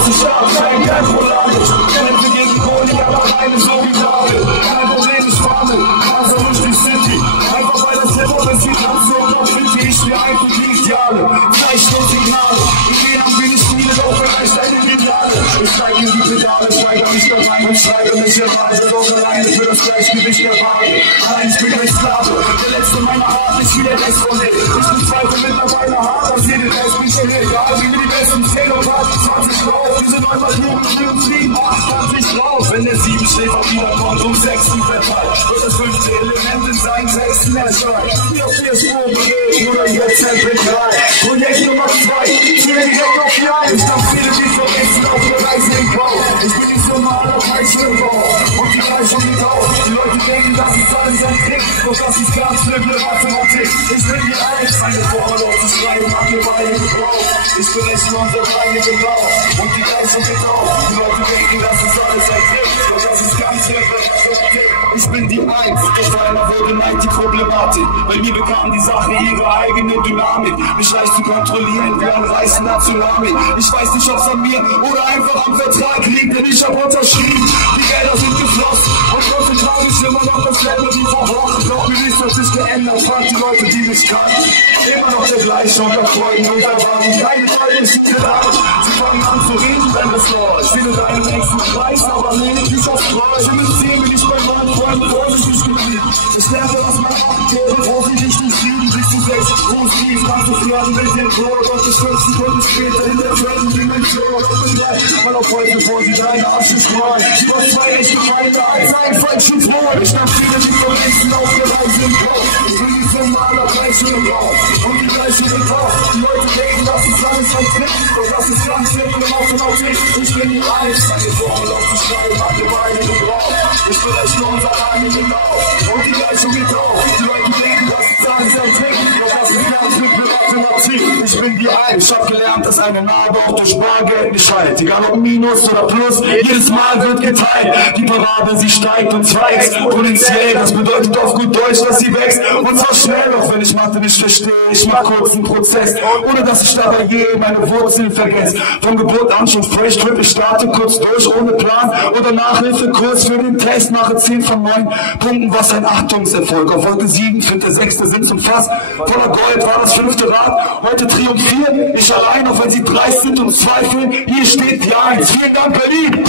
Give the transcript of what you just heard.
große Stadt, kein Temporade. Kämpfe gegen Kohle, aber keine so wie Gnade. Kein Problem, ich fahre, also durch die City. Einfach weil das Hip-Hop ist wie Tanzen und noch finde ich mir einfach die Ideale. Signale, Ideen bin ich viele, doch vielleicht eine Ideale. Ich steige in die Pedale, steige mich da rein und schreibe mich erweise. Doch alleine für das Gleichgewicht der Waage. Nein, ich bin kein Sklave, der letzte meiner Art, nicht wie der Rest von mir. Ich bezweifle mittlerweile hart, dass jede Rest mich erhält. Egal wie wir die besten 10 und 20 drauf. Diese 9 Mal Jugend und wir uns lieben, 28 drauf. Wenn der 7 steht, auf wieder kommt, 6. Verfall. Wird das 5. Element in seinen Texten erscheint. 4 Spuren bewegen oder jetzt MP3. Projekt Nummer 2, für den Geld auf die ein. Ich darf viele, die vergessen, auf der Reise im Kauf. Ich bin nicht normaler Peitsche im Bauch. Und die Gleichung geht auf. Die Leute denken, dass es alles ein Trick. Doch das ist ganz simple Mathematik. Ich bin die Eins, meine Formel aufzuschreiben, hat mir beide gebraucht. Ich berechne unsere Beine genau. Und die Gleichung geht auf. Die Leute denken, dass es alles ein Trick. Doch das ist ganz simple Mathematik. Ich bin die Eins, doch keiner wurde meint die Problematik. Bei mir bekam die Sache ihre eigene Dynamik. Mich leicht zu kontrollieren wie ein reißender Tsunami. Ich weiß nicht, ob's an mir oder einfach am Vertrag liegt, denn ich hab unterschrieben. Die Gelder sind geflossen und trotzdem trage ich immer noch das Level wie vor Wochen. Doch mir nichts hat sich geändert, fragt die Leute, die mich kannten. Immer noch der gleiche unter Freunden und Erwarten. Keine Teile schieben an. Sie fangen an zu reden, wenn es läuft. Ich will deinen engsten Preis, aber nee, nicht aufs Kreuz. Ich bin 10, bin ich bei meinen Freunden vorsichtig geblieben. Ich lerne, was man abgeht, hoffentlich nicht 7, bis zu 6 groß lief, kann zu werden mit dem Tod. Und bis 5 Sekunden später in der vierten Dimension. Und bin gleich mal auf heute, bevor sie deine Asche streuen. Lieber 2 echte Feinde als ein falschen Freund. Ich hab viele, die verletzen auf der Reise im Kopf. Ich bin die normaler Gleiche im Raum. Und die Gleiche im Kopf. Die Leute denken, dass es alles ein Trick. Doch das ist ganz simple Mathematik. Ich bin die Eins, meine Formel aufzuschreiben, hat mir beide gebraucht. Ich berechne unser Beine genau. Und die Gleichung geht auf. Die Leute denken, dass es alles ein Trick. Doch das ist ganz simple Mathematik. Ich bin die Eins. Ich hab gelernt, dass eine Narbe auch durch Bargeld nicht heilt. Egal ob Minus oder Plus, jedes Mal wird geteilt. Die Parade, sie steigt und zwar exponentiell. Das bedeutet auf gut Deutsch, dass sie wächst. Und zwar schnell, auch wenn ich Mathe nicht verstehe. Ich mach kurz einen Prozess, ohne dass ich dabei je meine Wurzeln vergesse. Von Geburt an schon fresh trip, ich starte kurz durch, ohne Plan oder Nachhilfekurs für den Test. Mache 10 von 9 Punkten, was ein Achtungserfolg. Auf Wolke 7, 5., 6. sind zum Fass. Voller Gold war das 5. Rad. Heute triumphieren, ich allein, auch wenn sie dreist sind und zweifeln. Hier steht die Eins. Vielen Dank, Berlin!